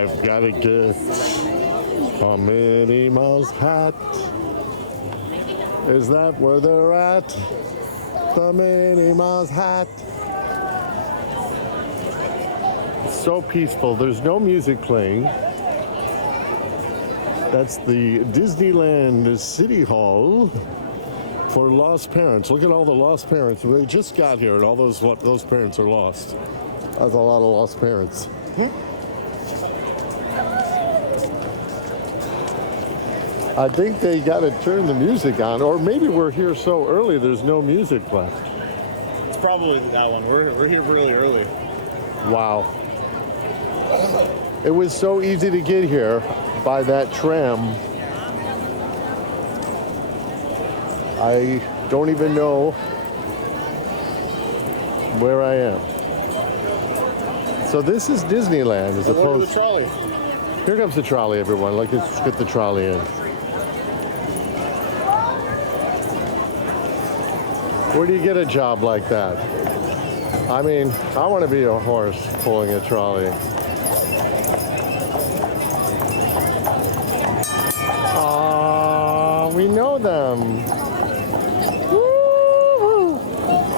I've got a gift, a Minnie Mouse hat. Is that where they're at? The Minnie Mouse hat. It's so peaceful. There's no music playing. That's the Disneyland City Hall for lost parents. Look at all the lost parents. They just got here, and all those parents are lost. That's a lot of lost parents. I think they got to turn the music on, or maybe we're here so early there's no music left. It's probably that one. We're here really early. Wow. It was so easy to get here by that tram. I don't even know where I am. So this is Disneyland as opposed to the trolley. Here comes the trolley, everyone. Let's get the trolley in. Where do you get a job like that? I mean, I want to be a horse pulling a trolley. We know them.